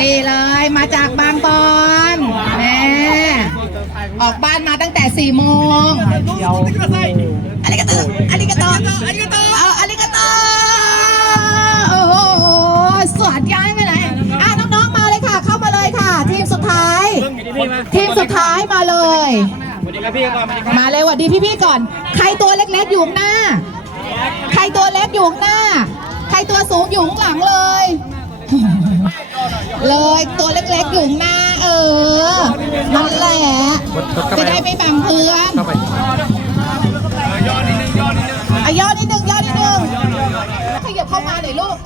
นี่เลยมาจากบางบอนแม่ออกบ้านมาตั้งแต่4ี่โมงอาริกาโตอาริกาโตอาริกาโตเอาอาริกาโตโอ้โหสวัสดีไปไหนอะน้องๆมาเลยค่ะ เข้ามาเลยค่ะ ทีมสุดท้าย ทีมสุดท้ายมาเลยสวัสดีครับพี่ก่อนสวัสดีครับมาเลยหวัดดีพี่ๆก่อน ใครตัวเล็กๆอยู่ข้างหน้า ใครตัวเล็กอยู่ข้างหน้า ใครตัวสูงอยู่ข้างหลังเลย เลยตัวเล็กๆอยู่ข้างหน้าเออนั่นแหละจะได้ไม่บังเพื่อนอะย่อนิดนึงย่อนิดนึงขยับเข้ามาหน่อยลูก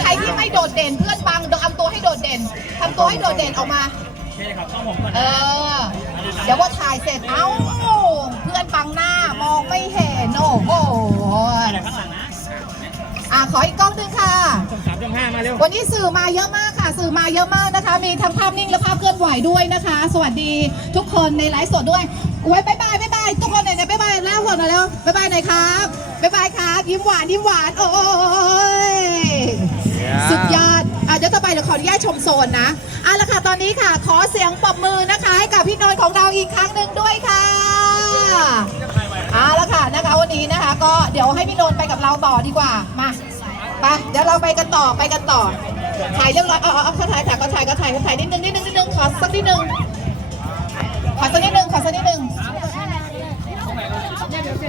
ใครที่ไม่โดดเด่นเพื่อนบังทำตัวให้โดดเด่นทำตัวให้โดดเด่นออกมาเออเดี๋ยวว่าถ่ายเสร็จเอ้า มจังห้ามาเร็ว วันนี้สื่อมาเยอะมากค่ะ สื่อมาเยอะมากนะคะ มีทั้งภาพนิ่งและภาพเคลื่อนไหวด้วยนะคะ สวัสดีทุกคนในไลฟ์สดด้วยไว้บายบายบายบายทุกคนไหนอยบายบายแล้วคนหน่อยแล้วบายบายหน่อยครับบายบายครับยิ้มหวานยิ้มหวานโอ้ยสุดยอดอะเดี๋ยวต่อไปเดี๋ยวขออนุญาตชมโซนนะอะละค่ะตอนนี้ค่ะ ขอเสียงปรบมือนะคะให้กับพี่นนท์ของเราอีกครั้งหนึ่งด้วยค่ะเอาละค่ะนะคะวันนี้นะคะ ก็เดี๋ยวให้พี่นนท์ไปกับเราต่อดีกว่ามา ไปเดี๋ยวเราไปกันต่อไปกันต่อ ถ่ายเรียบร้อยเอาเอาเอาเขาถ่ายถ่ายก็ถ่ายก็ถ่ายก็ถ่ายนิดนึงนิดนึงนิดนึงขอสักนิดนึงขอสักนิดนึงขอสักนิดนึง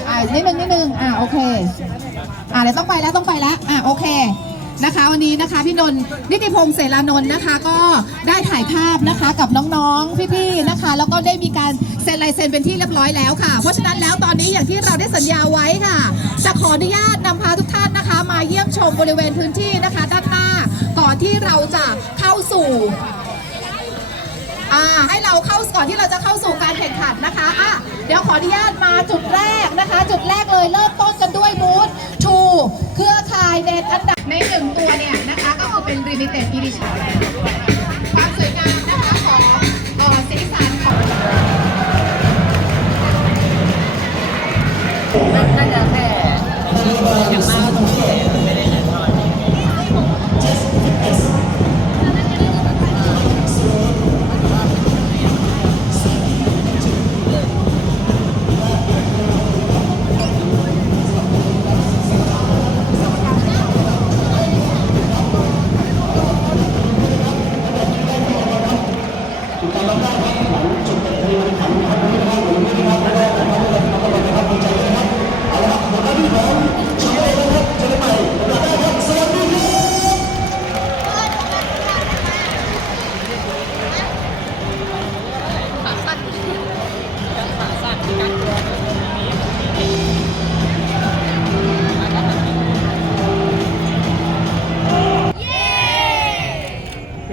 อ่านิดนึงนิดนึงอ่าโอเคอ่าเดี๋ยวต้องไปแล้วต้องไปแล้วอ่าโอเคนะคะวันนี้นะคะพี่นนท์นิติพงษ์เสรานนท์นะคะ ก็ได้ถ่ายภาพนะคะกับน้องๆพี่ๆนะคะ แล้วก็ได้มีการเซ็นลายเซ็นเป็นที่เรียบร้อยแล้วค่ะ เพราะฉะนั้นแล้วตอนนี้อย่างที่เราได้สัญญาไว้ค่ะจะขออนุญาตนำพาทุกท่าน นะคะมาเยี่ยมชมบริเวณพื้นที่นะคะ ด้านหน้าก่อนที่เราจะเข้าสู่ให้เราเข้าก่อนที่เราจะเข้าสู่การแข่งขันนะคะอะเดี๋ยวขออนุญาตมาจุดแรกนะคะ จุดแรกเลยเริ่มต้นกันด้วยบูธทูเครือข่ายเน็ตอันดับในหนึ่งตัวเนี่ยนะคะก็คือเป็น limited edition ความสวยงามนะคะของเอ่อสีสันของน่าจะแค่อย่างมาก